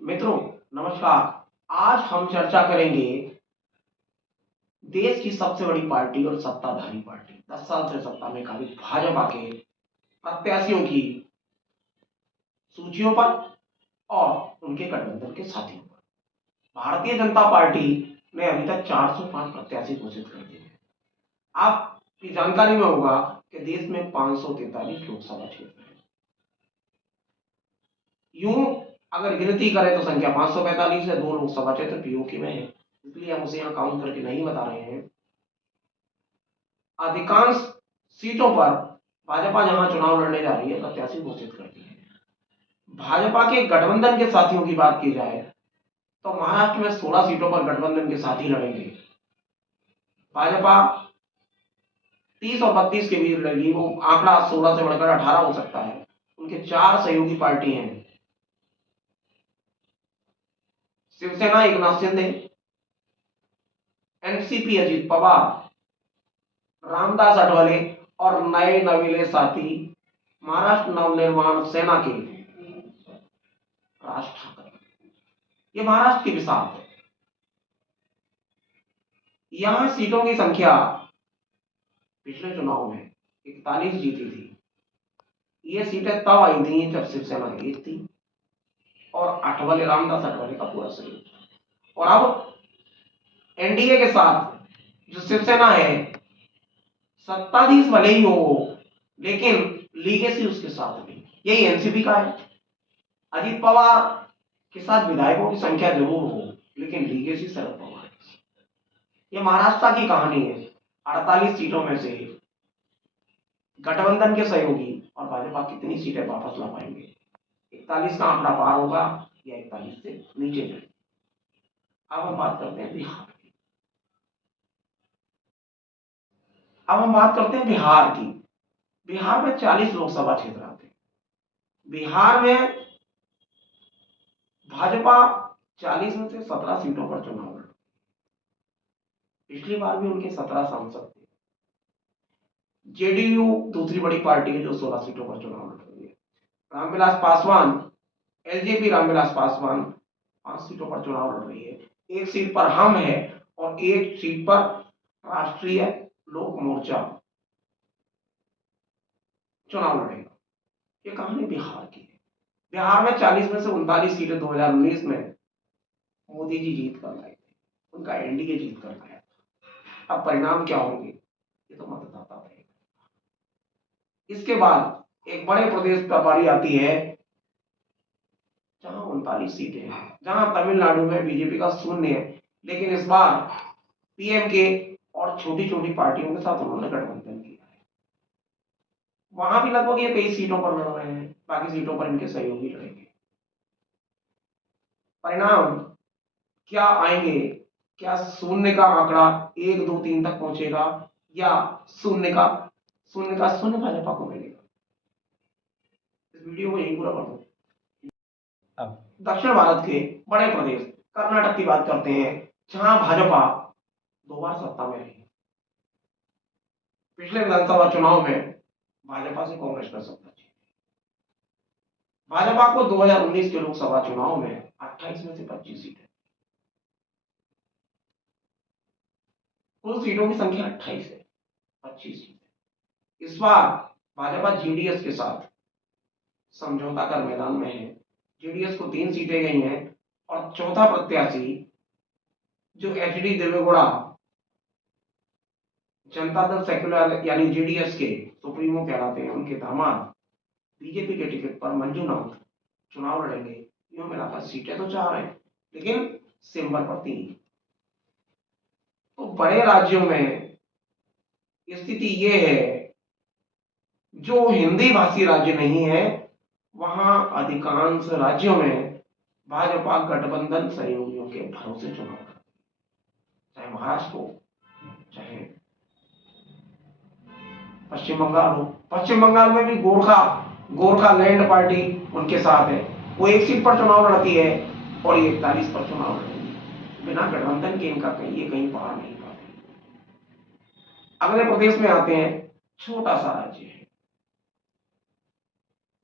मित्रों, नमस्कार। आज हम चर्चा करेंगे देश की सबसे बड़ी पार्टी और सत्ताधारी पार्टी 10 साल से सत्ता में काबिज भाजपा के प्रत्याशियों की सूचियों पर और उनके गठबंधन के साथियों पर। भारतीय जनता पार्टी ने अभी तक 405 प्रत्याशी घोषित कर दिए हैं। आपकी जानकारी में होगा कि देश में 543 लोकसभा क्षेत्र है। यूं अगर गिनती करें तो संख्या 545 है। 2 लोकसभा क्षेत्र पीओके में है, इसलिए हम उसे यहां काउंट करके नहीं बता रहे हैं। अधिकांश सीटों पर भाजपा जहां चुनाव लड़ने जा रही है, प्रत्याशी घोषित करती है। भाजपा के गठबंधन के साथियों की बात की जाए तो महाराष्ट्र में 16 सीटों पर गठबंधन के साथी लड़ेंगे। भाजपा 30 और 32 के बीच लड़ेगी। वो आंकड़ा 16 से बढ़कर 18 हो सकता है। उनके 4 सहयोगी पार्टी हैं। शिवसेना एकनाथ शिंदे, एनसीपी अजित पवार, रामदास अठवले और नए नवीले साथी महाराष्ट्र नवनिर्माण सेना के राज ठाकरे। ये महाराष्ट्र की मिसाल है। यहां सीटों की संख्या पिछले चुनाव में 41 जीती थी। ये सीटें तब आई थी जब शिवसेना एक थी और अठवले रामदास अठवले का पूरा सहयोग। और अब एनडीए के साथ जो शिवसेना है, सत्ताधीश भले ही हो लेकिन लीगेसी उसके साथ नहीं। यही एनसीपी का है। अजित पवार के साथ विधायकों की संख्या जरूर हो लेकिन लीगेसी शरद पवार। ये महाराष्ट्र की कहानी है। 48 सीटों में से गठबंधन के सहयोगी और भाजपा कितनी सीटें वापस ला पाएंगे? 41 का आंकड़ा पार होगा या 41 से नीचे जाए? अब हम बात करते हैं बिहार की। अब हम बात करते हैं बिहार की। बिहार में 40 लोकसभा क्षेत्र आते हैं। बिहार में भाजपा 40 में से 17 सीटों पर चुनाव लड़ा। पिछली बार भी उनके 17 सांसद थे। जेडीयू दूसरी बड़ी पार्टी है जो 16 सीटों पर चुनाव लड़ रही है। रामविलास पासवान, एलजेपी रामविलास पासवान 5 सीटों पर चुनाव लड़ रही है। एक सीट पर हम है और एक सीट पर राष्ट्रीय लोक मोर्चा चुनाव लड़ेगा। ये कहानी बिहार की है। बिहार में 40 में से 39 सीटें 2019 में मोदी जी जीत कर लाए थे। उनका एनडीए जीत कर लाया। अब परिणाम क्या होंगे ये तो मतदाता तय। इसके बाद एक बड़े प्रदेश पर बारी आती है जहां 39 सीटें हैं, जहां तमिलनाडु में बीजेपी का शून्य है। लेकिन इस बार पीएम के और छोटी छोटी पार्टियों के साथ उन्होंने गठबंधन किया है। वहां भी लगभग ये 23 सीटों पर लड़ रहे हैं। बाकी सीटों पर इनके सहयोगी लड़ेंगे। परिणाम क्या आएंगे? क्या शून्य का आंकड़ा 1 2 3 तक पहुंचेगा या शून्य का शून्य भाजपा को मिलेगा? इस वीडियो को यही पूरा कर दो। अब दक्षिण भारत के बड़े प्रदेश कर्नाटक की बात करते हैं, जहां भाजपा 2 बार सत्ता में रही। पिछले विधानसभा चुनाव में भाजपा से कांग्रेस में सत्ता जीती। भाजपा को 2019 के लोकसभा चुनाव में 28 में से 25 सीटें, कुल सीटों की संख्या 28 है। 25 सीटें। इस बार भाजपा जेडीएस के साथ समझौता कर मैदान में है। जेडीएस को 3 सीटें गई हैं और चौथा प्रत्याशी जो एचडी देवेगौड़ा जनता दल सेक्युलर यानी जेडीएस के सुप्रीमो कहलाते हैं, उनके दामाद बीजेपी के टिकट पर मंजूनाथ चुनाव लड़ेंगे। यूं मिलाकर सीटें तो 4 हैं लेकिन सिंबल पर 3। तो बड़े राज्यों में स्थिति ये है, जो हिंदी भाषी राज्य नहीं है वहां अधिकांश राज्यों में भाजपा गठबंधन सहयोगियों के भरोसे चुनाव लड़ती है। चाहे महाराष्ट्र हो, चाहे पश्चिम बंगाल हो। पश्चिम बंगाल में भी गोरखा लैंड पार्टी उनके साथ है। वो 1 सीट पर चुनाव लड़ती है और ये 41 पर चुनाव लड़ेगी। बिना गठबंधन के इनका ये कहीं पार नहीं पाते। अगले प्रदेश में आते हैं, छोटा सा राज्य है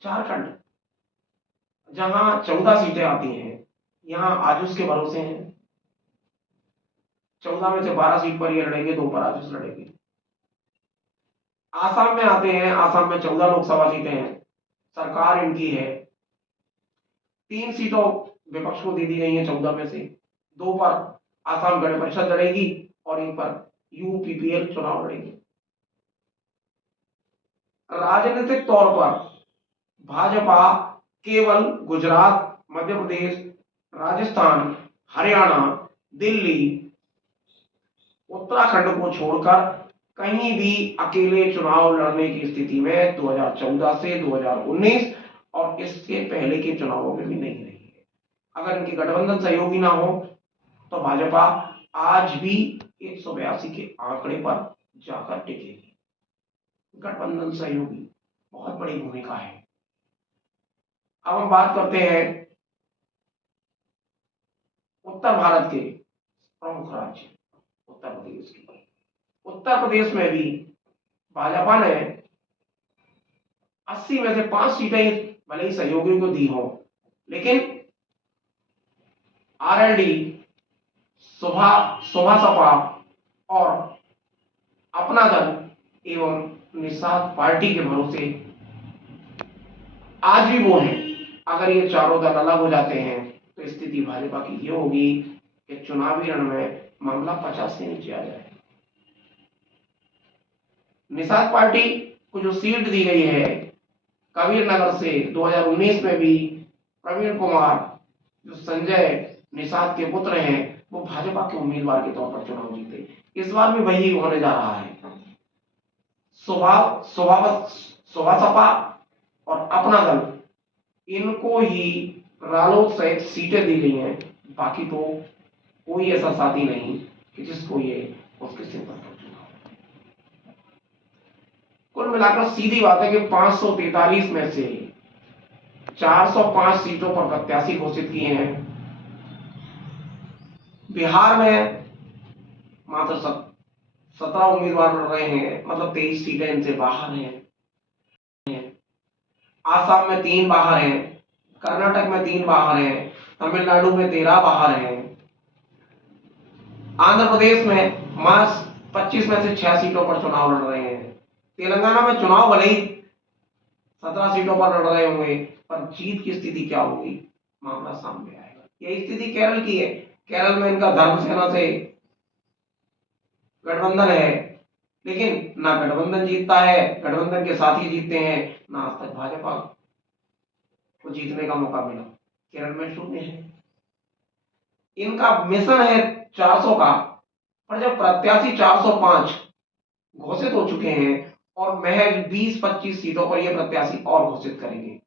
झारखंड, जहां 14 सीटें आती हैं यहाँ आजुस के भरोसे हैं। 14 में से 12 सीट पर ये लड़ेंगे, 2 पर आजुस लड़ेंगे। आसाम में आते हैं, आसाम में 14 लोकसभा सीटें हैं, सरकार इनकी है। 3 सीटों विपक्ष को दे दी गई हैं 14 में से, 2 पर आसाम गण परिषद लड़ेगी और 1 पर यूपीपीएल चुनाव लड़ेगी। राजनीतिक तौर पर भाजपा केवल गुजरात, मध्य प्रदेश, राजस्थान, हरियाणा, दिल्ली, उत्तराखंड को छोड़कर कहीं भी अकेले चुनाव लड़ने की स्थिति में 2014 से 2019 और इसके पहले के चुनावों में भी नहीं रही है। अगर इनके गठबंधन सहयोगी ना हो तो भाजपा आज भी 182 के आंकड़े पर जाकर टिकेगी। गठबंधन सहयोगी बहुत बड़ी भूमिका है। अब हम बात करते हैं उत्तर भारत के प्रमुख राज्य उत्तर प्रदेश की। उत्तर प्रदेश में भी भाजपा ने 80 में से 5 सीटें भले ही सहयोगियों को दी हो, लेकिन आरएलडी, सपा और अपना दल एवं निषाद पार्टी के भरोसे आज भी वो है। अगर ये चारों दल अलग हो जाते हैं तो स्थिति भाजपा की ये होगी कि चुनावी रण में मामला 50 से नीचे आ जाए। निषाद पार्टी को जो सीट दी गई है कबीर नगर से, 2019 में भी प्रवीण कुमार जो संजय निषाद के पुत्र हैं वो भाजपा के उम्मीदवार के तौर पर चुनाव जीते। इस बार भी वही होने जा रहा है। सपा और अपना दल इनको ही रालोद सहित सीटें दी गई हैं, बाकी तो कोई ऐसा साथी नहीं कि जिसको ये उसके सिर पर चुनाव। कुल मिलाकर सीधी बात है कि 543 में से 405 सीटों पर प्रत्याशी घोषित किए हैं। बिहार में मात्र 17 उम्मीदवार लड़ रहे हैं, मतलब 23 सीटें इनसे बाहर हैं। आसाम में 3 बाहर हैं, कर्नाटक में 3 बाहर हैं, तमिलनाडु में 13 बाहर हैं, आंध्र प्रदेश में मार्च 25 में से 6 सीटों पर चुनाव लड़ रहे हैं। तेलंगाना में चुनाव भले ही 17 सीटों पर लड़ रहे होंगे, पर जीत की स्थिति क्या होगी मामला सामने आएगा। यही स्थिति केरल की है। केरल में इनका धर्म सेना से गठबंधन है, लेकिन ना गठबंधन जीतता है, गठबंधन के साथी जीतते हैं, ना आज तक भाजपा को जीतने का मौका मिला। केरल में 0 है। इनका मिशन है 400 का, पर जब प्रत्याशी 405 घोषित हो चुके हैं और महज 20-25 सीटों पर ये प्रत्याशी और घोषित करेंगे,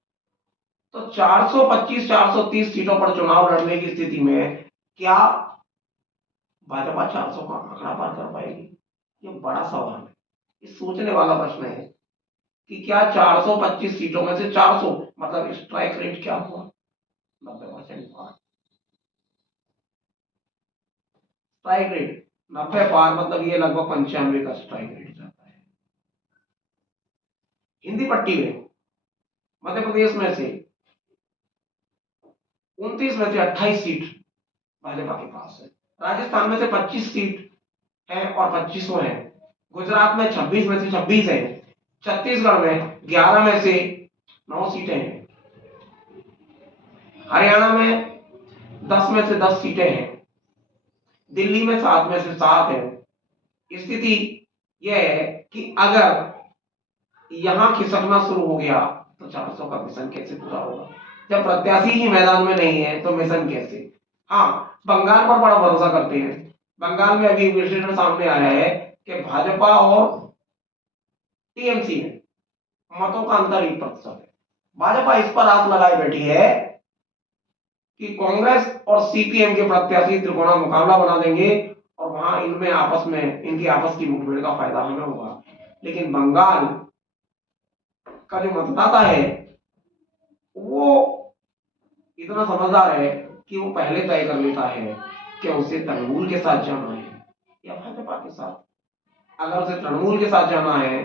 तो 425-430 सीटों पर चुनाव लड़ने की स्थिति में क्या भाजपा 400 का आंकड़ा पार कर पाएगी? ये बड़ा सवाल है। ये सोचने वाला प्रश्न है कि क्या 425 सीटों में से 400, मतलब स्ट्राइक रेट क्या हुआ? 90% पार। स्ट्राइक रेट 90 पार, मतलब ये लगभग 95 का स्ट्राइक रेट जाता है। हिंदी पट्टी में मध्य प्रदेश में से 29 में से 28 सीट भाजपा के पास है। राजस्थान में से 25 सीट है और 25 है। गुजरात में 26 में से 26 है। छत्तीसगढ़ में 11 में से 9 सीटें हैं। हरियाणा में 10 में से 10 सीटें हैं। दिल्ली में 7 में से 7 है। स्थिति यह है कि अगर यहां खिसकना शुरू हो गया तो 400 का मिशन कैसे पूरा होगा? जब प्रत्याशी ही मैदान में नहीं है तो मिशन कैसे? हाँ, बंगाल पर बड़ा भरोसा करते हैं। बंगाल में अभी विश्लेषण सामने आया है कि भाजपा और टीएमसी में मतों का अंतर 1% है। भाजपा इस पर आस लगाए बैठी है कि कांग्रेस और सीपीएम के प्रत्याशी त्रिकोणा मुकाबला बना देंगे और वहां इनमें आपस में इनकी आपस की मुठभेड़ का फायदा हमें होगा। लेकिन बंगाल का जो मतदाता है वो इतना समझदार है कि वो पहले तय कर लेता है कि उसे तृणमूल के साथ जाना है या भाजपा के साथ। अगर उसे तृणमूल के साथ जाना है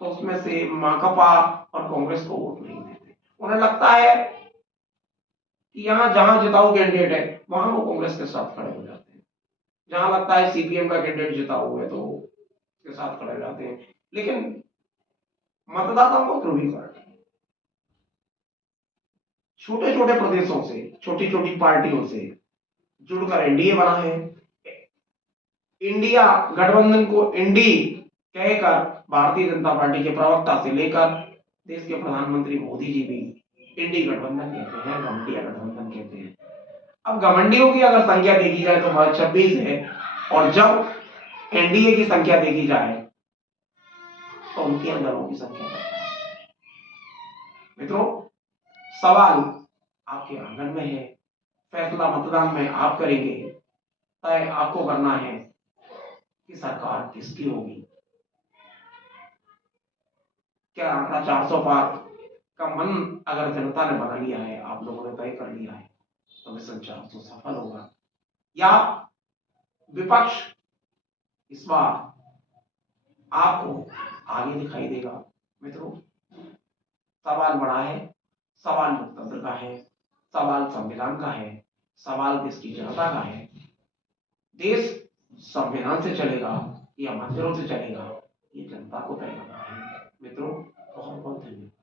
तो उसमें से माकपा और कांग्रेस को वोट नहीं देते। उन्हें लगता है कि यहाँ जहां जिताऊ कैंडिडेट है वहां वो कांग्रेस के साथ खड़े हो जाते हैं, जहां लगता है सीपीएम का कैंडिडेट जिताऊ है तो उसके साथ खड़े हो जाते हैं। लेकिन मतदाताओं को ध्रुवीकरण छोटे छोटे प्रदेशों से, छोटी छोटी पार्टियों से जुड़कर एनडीए बना है। इंडिया गठबंधन को इंडी कहकर भारतीय जनता पार्टी के प्रवक्ता से लेकर देश के प्रधानमंत्री मोदी जी भी इंडी गठबंधन कहते हैं, घमंडिया गठबंधन कहते हैं। अब घमंडियों की अगर संख्या देखी जाए तो 26 है, और जब एनडीए की संख्या देखी जाए तो उनके दलों की संख्या बढ़ता है। मित्रों, सवाल आपके आंगन में है, फैसला मतदान में आप करेंगे, तय आपको करना है कि सरकार किसकी होगी। क्या आंकड़ा 400 पार का मन अगर जनता ने बना लिया है, आप लोगों ने तय कर लिया है, तो मिशन 400 सफल होगा, या विपक्ष इस बार आपको आगे दिखाई देगा। मित्रों, सवाल बड़ा है, सवाल लोकतंत्र का है, सवाल संविधान का है, सवाल देश की जनता का है। देश संविधान से चलेगा या मंदिरों से चलेगा, ये जनता को तय करना है। मित्रों, बहुत बहुत धन्यवाद।